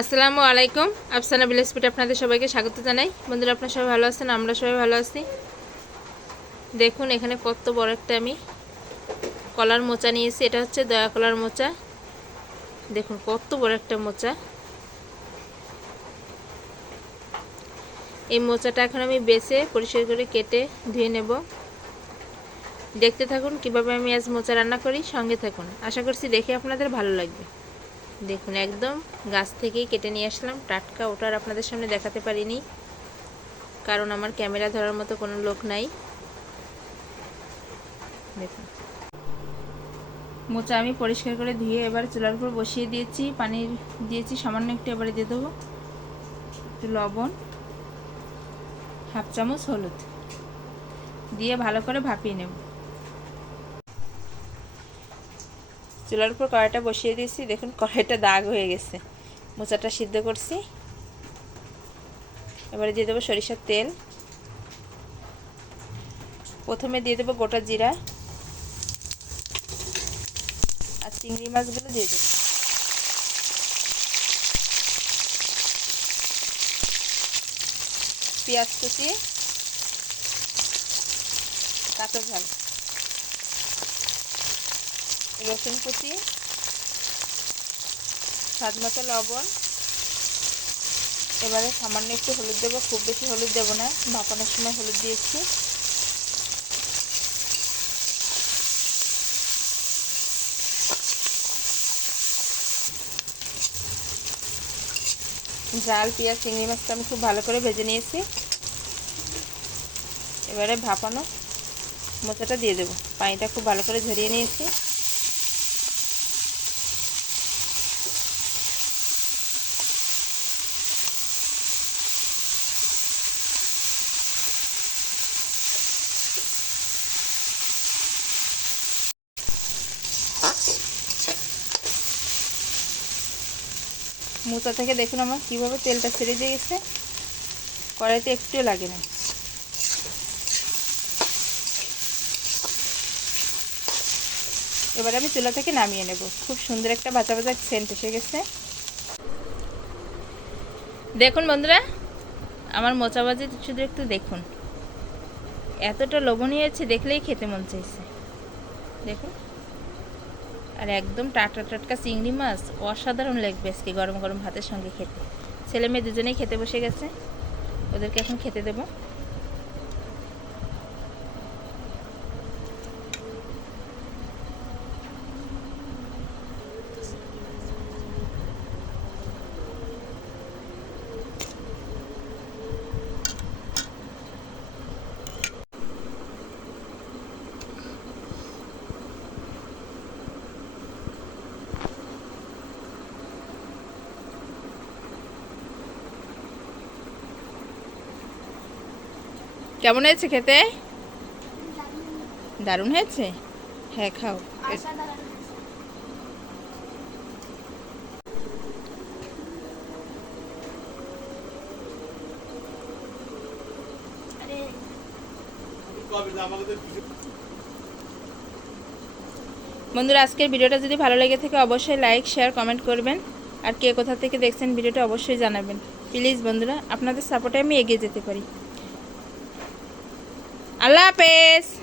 আসসালামু আলাইকুম। আফসানা বিলাসপিট আপনাদের সবাইকে স্বাগত জানাই। বন্ধুরা, আপনারা সবাই ভালো আছেন? আমরা সবাই ভালো আছি। দেখুন, এখানে কত বড় একটা আমি কলার মোচা নিয়েছি। এটা হচ্ছে দয়া কলার মোচা। দেখুন, কত বড় একটা মোচা। এই মোচাটা এখন আমি বেছে পরিষ্কার করে কেটে ধুয়ে নেব। দেখতে থাকুন কীভাবে আমি আজ মোচা রান্না করি। সঙ্গে থাকুন। আশা করছি দেখে আপনাদের ভালো লাগবে। দেখুন, একদম গাছ থেকেই কেটে নিয়ে আসলাম। টাটকা ওটার আপনাদের সামনে দেখাতে পারিনি, কারণ আমার ক্যামেরা ধরার মতো কোনো লোক নাই। দেখুন। মোচা আমি পরিষ্কার করে ধুয়ে এবার চুলার উপর বসিয়ে দিয়েছি। পানি দিয়েছি সামান্য একটু, এবারে দিয়ে দেবো একটু লবণ, হাফ চামচ হলুদ, দিয়ে ভালো করে ভাপিয়ে নেব। চুলার উপর কড়াইটা বসিয়ে দিয়েছি। দেখুন, কড়াইটা দাগ হয়ে গেছে। মোচাটা সিদ্ধ করছি। এবারে দিয়ে দেবো সরিষার তেল। প্রথমে দিয়ে দেবো গোটা জিরা আর চিংড়ি মাছগুলো দিয়ে দেবো। পেঁয়াজ কুচি, কাঁচা ঝাল। রসুন কুচি, স্বাদ মতো লবণ। এবারে সামান্য একটু হলুদ দেবো, খুব বেশি হলুদ দেবো না, ভাপানোর সময় হলুদ দিয়েছি। জাল পেঁয়াজ, চিংড়ি মাছটা আমি খুব ভালো করে ভেজে নিয়েছি। এবারে ভাপানো মোচাটা দিয়ে দেবো। পানিটা খুব ভালো করে ঝরিয়ে নিয়েছি। মোচা থেকে দেখুন আমার কীভাবে তেলটা ছেড়ে দিয়ে গেছে। কড়াইতে একটুও লাগে না। এবার আমি চুলা থেকে নামিয়ে নেব। খুব সুন্দর একটা ভাজা ভাজা সেন্ট এসে গেছে। দেখুন বন্ধুরা, আমার মোচা ভাজি শুধু একটু দেখুন। এতটা লোভনীয় হয়েছে, দেখলেই খেতে মন চাইছে। দেখুন। আর একদম টাটকা টাটকা চিংড়ি মাছ অসাধারণ লাগবে আজকে গরম গরম ভাতের সঙ্গে খেতে। ছেলে মেয়ে দুজনেই খেতে বসে গেছে। ওদেরকে এখন খেতে দেবো। কেমন হয়েছে খেতে? দারুণ হয়েছে? হ্যাঁ খাও। বন্ধুরা, আজকের ভিডিওটা যদি ভালো লেগে থাকে, অবশ্যই লাইক শেয়ার কমেন্ট করবেন। আর কে কোথা থেকে দেখছেন, ভিডিওটা অবশ্যই জানাবেন। প্লিজ বন্ধুরা, আপনাদের সাপোর্টে আমি এগিয়ে যেতে পারি। আল্লাহ হাফেজ।